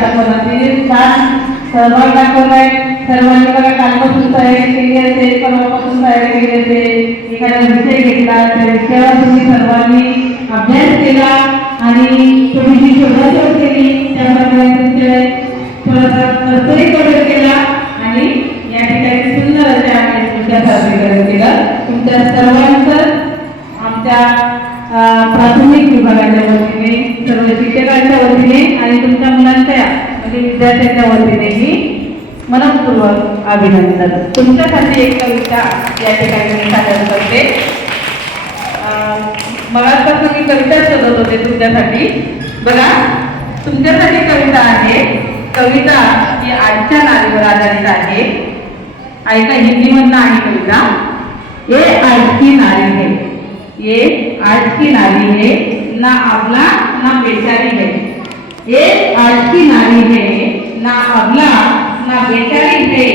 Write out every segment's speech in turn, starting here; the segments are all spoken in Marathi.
आजच्या पद्धतीने छान. सहभाग दाखवलाय सर्वांनी बघा कालपासून तयारी केली असेल परवापासून तयारी केली असेल. एखादा विषय घेतला त्या विषयावर तुम्ही सर्वांनी अभ्यास केला आणि तुम्ही जी शोधाशोध केली. त्याप्रमाणे तुमचे थोडासा खर्चही कमी केला आणि या ठिकाणी सुंदर अशा आपण तुमच्या सादरीकरण केलं. तुमच्या सर्वांचं वतीनेही मनपूर्वक अभिनंदन. तुमच्यासाठी एक कविता या ठिकाणी मी सादर करते. मगापासून मी कविता शोधत होते तुमच्यासाठी. बघा तुमच्यासाठी कविता आहे कविता ही आजच्या नारीवर आधारित आहे. ऐका हिंदीमधनं आहे कविता. ये आज की नारी है ये आज की नारी है ना आपला ना बेचारी है. ये आज की नारी है ना अबला ना बेचारी है,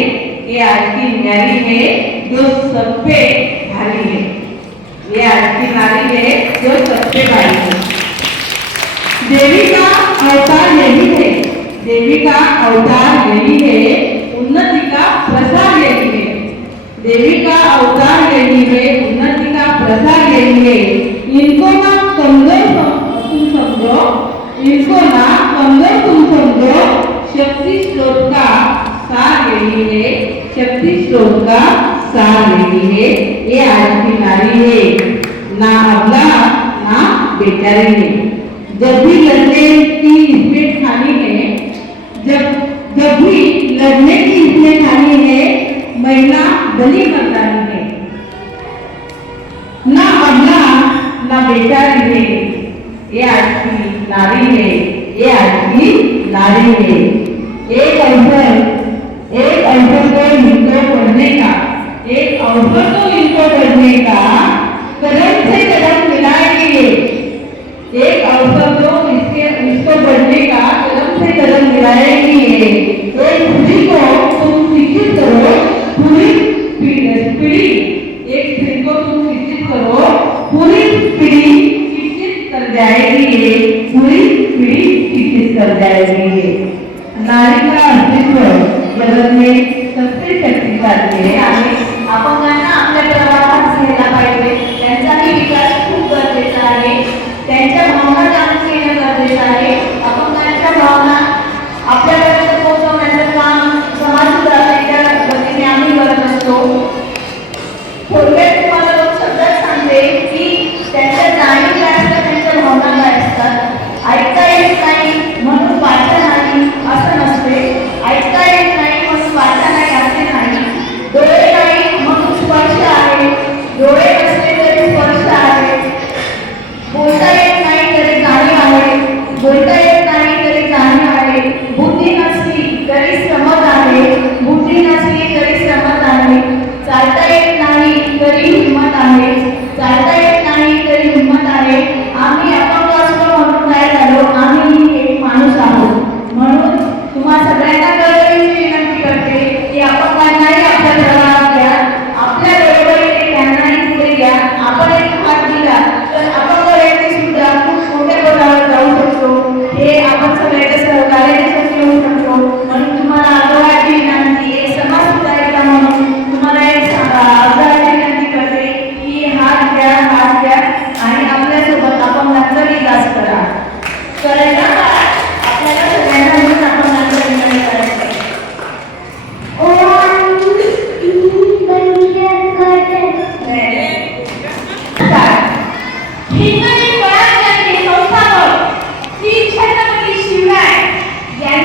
ये आज की न्यारी है, जो सब पे भारी है। ये आज की नारी है, जो सब पे भारी है। देवी का अवतार यही है देवी का अवतार यही है, उन्नति का प्रसार यही है। देवी का अवतार यही है, उन्नति का प्रसार यही है। इनको ना कमज़ोर तुम समझो, इनको ना कमज़ोर तुम समझो शक्ति स्रोत का सार यही है शक्ति स्रोत का सार यही है ये आज की नारी है ना अबला, ना बेचारी है जब भी लड़ने की इसमें ठानी है, जब जब भी लड़ने की इसमें ठानी है, महिला बलि मर्दानी है। ना अबला, ना बेचारी है ये आज की नारी है ये आज की नारी है करता ये नारी का अस्तित्व जगत में सबसे शक्तिशाली है आहे. अपंगांना आहे चालता